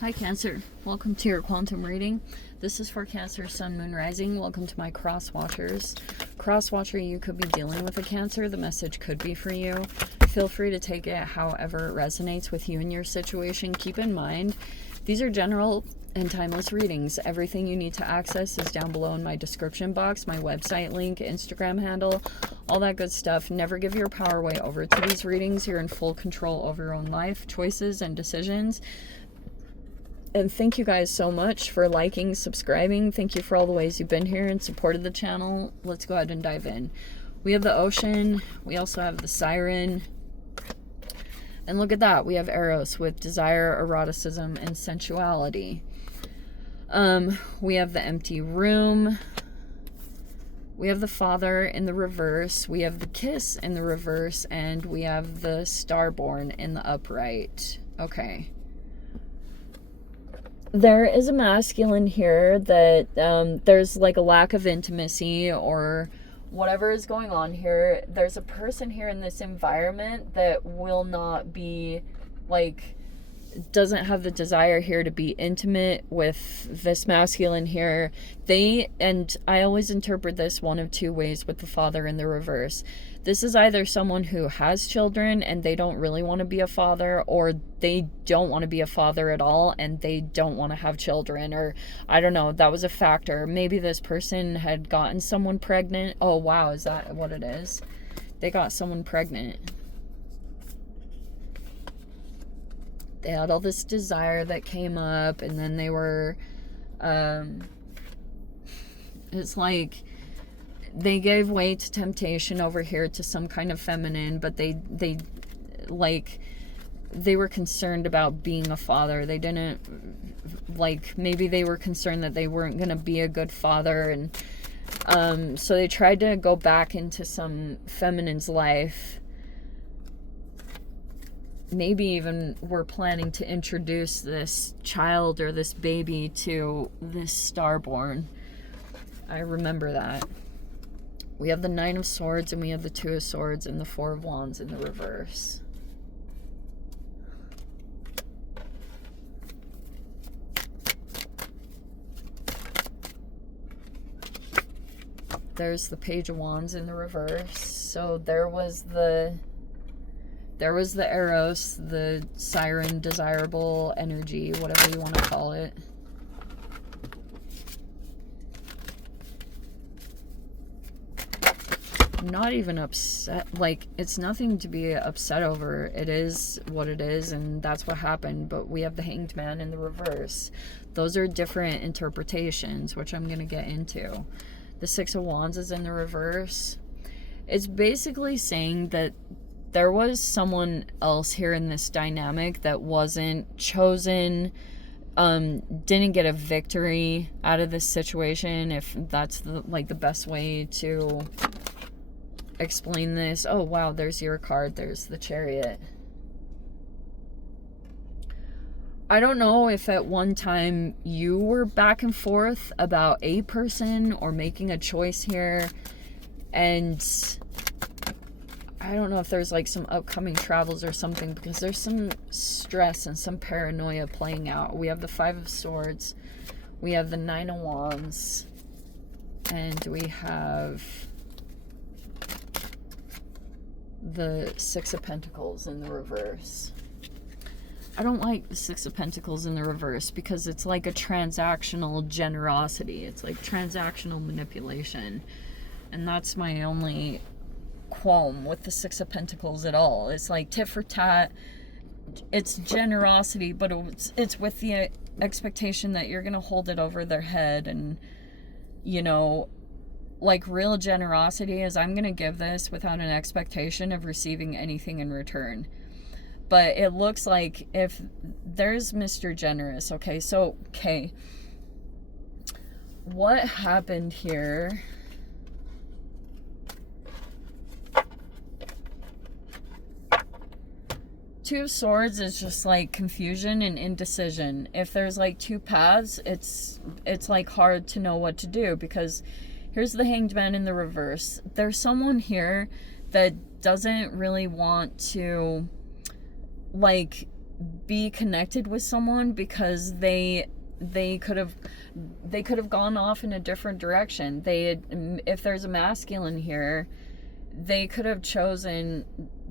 Hi Cancer, welcome to your quantum reading. This is for Cancer, Sun, Moon, Rising. Welcome to my cross watchers. Cross watcher, you could be dealing with a Cancer. The message could be for you. Feel free to take it however it resonates with you and your situation. Keep in mind, these are general and timeless readings. Everything you need to access is down below in my description box, my website link, Instagram handle, all that good stuff. Never give your power away over to these readings. You're in full control over your own life, choices, and decisions. And thank you guys so much for liking, subscribing. Thank you for all the ways you've been here and supported the channel. Let's go ahead and dive in. We have the Ocean. We also have the Siren. And look at that. We have Eros with desire, eroticism, and sensuality. We have the Empty Room. We have the Father in the reverse. We have the Kiss in the reverse. And we have the Starborn in the upright. Okay. There is a masculine here that there's like a lack of intimacy or whatever is going on here. There's a person here in this environment that will not be like, doesn't have the desire here to be intimate with this masculine here. And I always interpret this one of two ways with the Father in the reverse. This is either someone who has children and they don't really want to be a father, or they don't want to be a father at all and they don't want to have children, or I don't know, that was a factor. Maybe this person had gotten someone pregnant. Oh wow, is that what it is? They got someone pregnant. They had all this desire that came up, and then they were, it's like they gave way to temptation over here to some kind of feminine, but they were concerned about being a father. They didn't, like, maybe they were concerned that they weren't going to be a good father, and so they tried to go back into some feminine's life. Maybe even were planning to introduce this child or this baby to this Starborn. I remember that. We have the Nine of Swords, and we have the Two of Swords, and the Four of Wands in the reverse. There's the Page of Wands in the reverse. So there was the Eros, the Siren, desirable energy, whatever you want to call it. I'm not even upset. Like, it's nothing to be upset over. It is what it is, and that's what happened. But we have the Hanged Man in the reverse. Those are different interpretations, which I'm going to get into. The Six of Wands is in the reverse. It's basically saying that there was someone else here in this dynamic that wasn't chosen, didn't get a victory out of this situation, if that's the best way to explain this. Oh wow, there's your card. There's the Chariot. I don't know if at one time you were back and forth about a person or making a choice here, and I don't know if there's like some upcoming travels or something, because there's some stress and some paranoia playing out. We have the Five of Swords, we have the Nine of Wands, and we have the Six of Pentacles in the reverse. I don't like the Six of Pentacles in the reverse because it's like a transactional generosity. It's like transactional manipulation. And that's my only qualm with the Six of Pentacles at all. It's like tit for tat. It's generosity, but it's with the expectation that you're going to hold it over their head. And, you know, like real generosity is, I'm going to give this without an expectation of receiving anything in return. But it looks like if there's Mr. Generous, okay, so, okay, what happened here? Two of Swords is just like confusion and indecision. If there's like two paths, it's like hard to know what to do, because here's the Hanged Man in the reverse. There's someone here that doesn't really want to like be connected with someone because they could have gone off in a different direction. If there's a masculine here, they could have chosen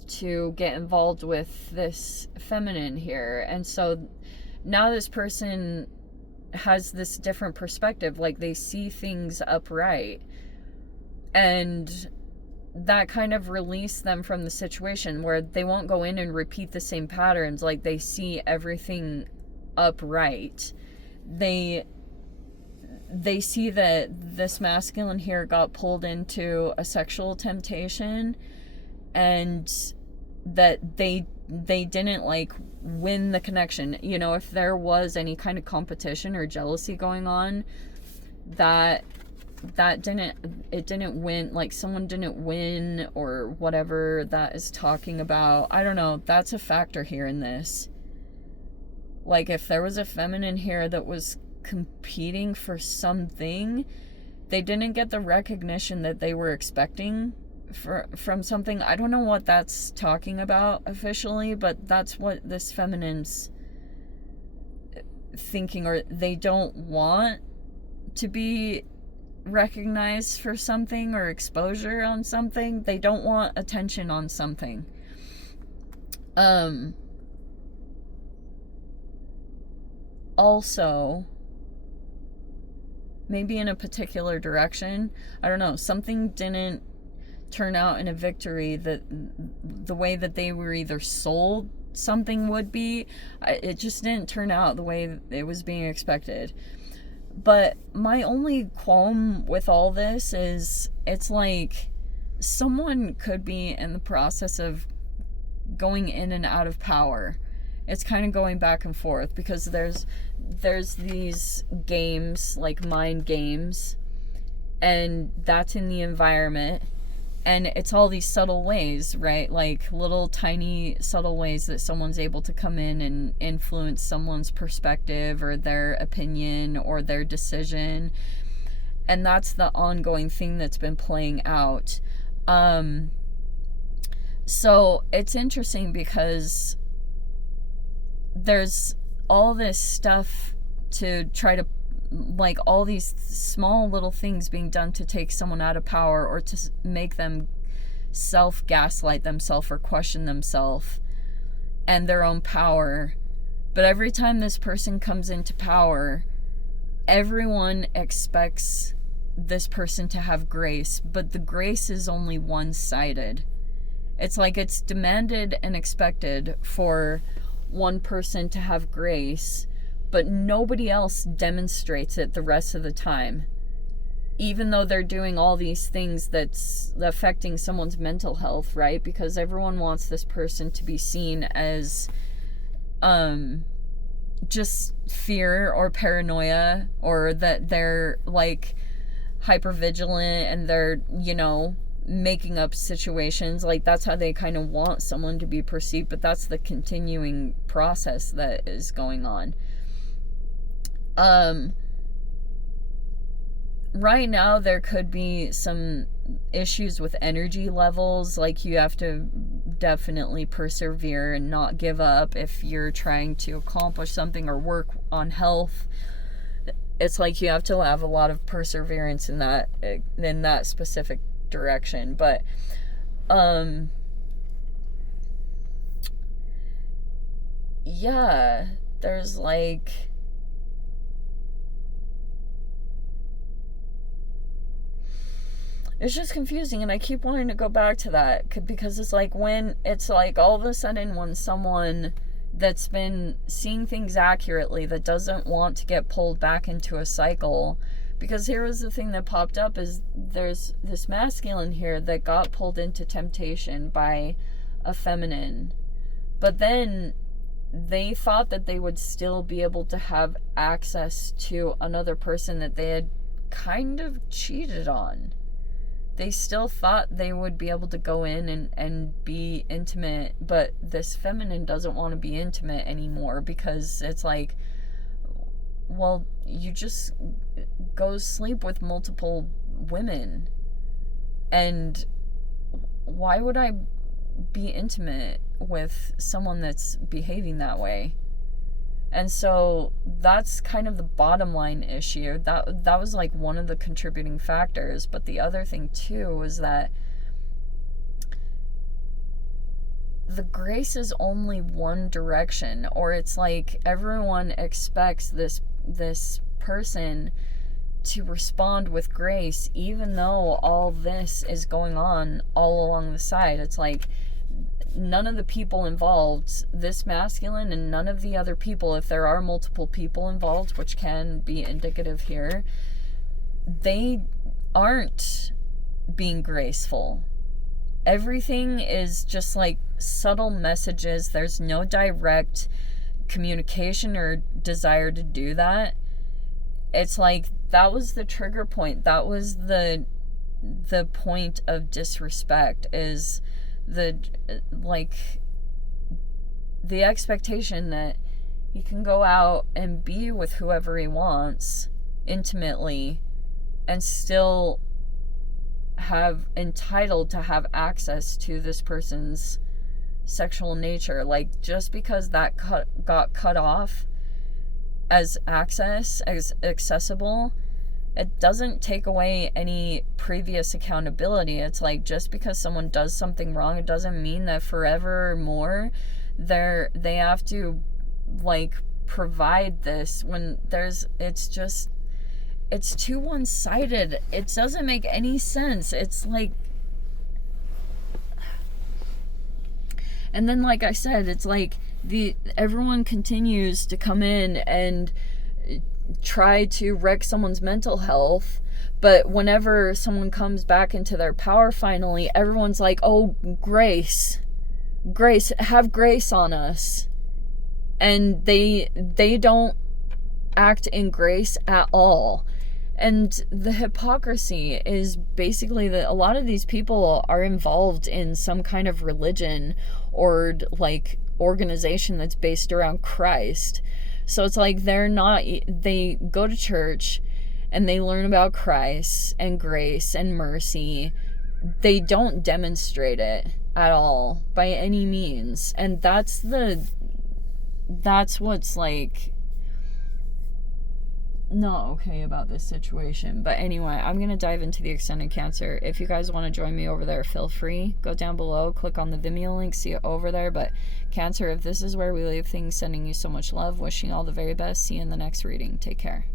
to get involved with this feminine here, and so now this person has this different perspective, like they see things upright, and that kind of released them from the situation where they won't go in and repeat the same patterns. Like they see everything upright. They see that this masculine here got pulled into a sexual temptation, and that they didn't like win the connection. You know, if there was any kind of competition or jealousy going on, that didn't win, like someone didn't win or whatever that is talking about. I don't know, that's a factor here in this. Like if there was a feminine here that was competing for something, they didn't get the recognition that they were expecting from something. I don't know what that's talking about officially, but that's what this feminine's thinking, or they don't want to be recognized for something or exposure on something. They don't want attention on something. Also, maybe in a particular direction, I don't know, something didn't turn out in a victory that the way that they were either sold something would be. It just didn't turn out the way it was being expected. But my only qualm with all this is it's like someone could be in the process of going in and out of power. It's kind of going back and forth because there's these games, like mind games, and that's in the environment, and it's all these subtle ways, right? Like little tiny subtle ways that someone's able to come in and influence someone's perspective or their opinion or their decision, and that's the ongoing thing that's been playing out. So it's interesting because there's all this stuff to try to, like all these small little things being done to take someone out of power or to make them self-gaslight themselves or question themselves and their own power. But every time this person comes into power, everyone expects this person to have grace, but the grace is only one-sided. It's like it's demanded and expected for one person to have grace, but nobody else demonstrates it the rest of the time, even though they're doing all these things that's affecting someone's mental health, right? Because everyone wants this person to be seen as just fear or paranoia, or that they're like hypervigilant and they're, you know, making up situations. Like that's how they kind of want someone to be perceived, but that's the continuing process that is going on. Right now there could be some issues with energy levels. Like you have to definitely persevere and not give up if you're trying to accomplish something or work on health. It's like you have to have a lot of perseverance in that specific direction. But yeah, there's like it's just confusing, and I keep wanting to go back to that because it's like when it's like all of a sudden when someone that's been seeing things accurately that doesn't want to get pulled back into a cycle. Because here was the thing that popped up is there's this masculine here that got pulled into temptation by a feminine, but then they thought that they would still be able to have access to another person that they had kind of cheated on. They still thought they would be able to go in and be intimate, but this feminine doesn't want to be intimate anymore because it's like, well, you just go sleep with multiple women, and why would I be intimate with someone that's behaving that way. And so that's kind of the bottom line issue. That was like one of the contributing factors. But the other thing too was that the grace is only one direction, or it's like everyone expects this person to respond with grace, even though all this is going on all along the side. It's like none of the people involved, this masculine and none of the other people, if there are multiple people involved, which can be indicative here, they aren't being graceful. Everything is just like subtle messages. There's no direct communication or desire to do that. It's like that was the trigger point. That was the point of disrespect, is the expectation that he can go out and be with whoever he wants intimately and still have entitled to have access to this person's sexual nature. Like, just because that got cut off as access, as accessible, it doesn't take away any previous accountability. It's like, just because someone does something wrong, it doesn't mean that forevermore they have to like provide this when it's too one-sided. It doesn't make any sense. It's like, and then like I said, it's like everyone continues to come in and try to wreck someone's mental health, but whenever someone comes back into their power finally, everyone's like, oh, grace, have grace on us. And they don't act in grace at all. And the hypocrisy is basically that a lot of these people are involved in some kind of religion or like organization that's based around Christ. So it's like they go to church and they learn about Christ and grace and mercy. They don't demonstrate it at all by any means. And that's what's like not okay about this situation. But anyway, I'm going to dive into the extended Cancer. If you guys want to join me over there, feel free. Go down below, click on the Vimeo link, see it over there. But Cancer, if this is where we leave things, sending you so much love, wishing you all the very best. See you in the next reading. Take care.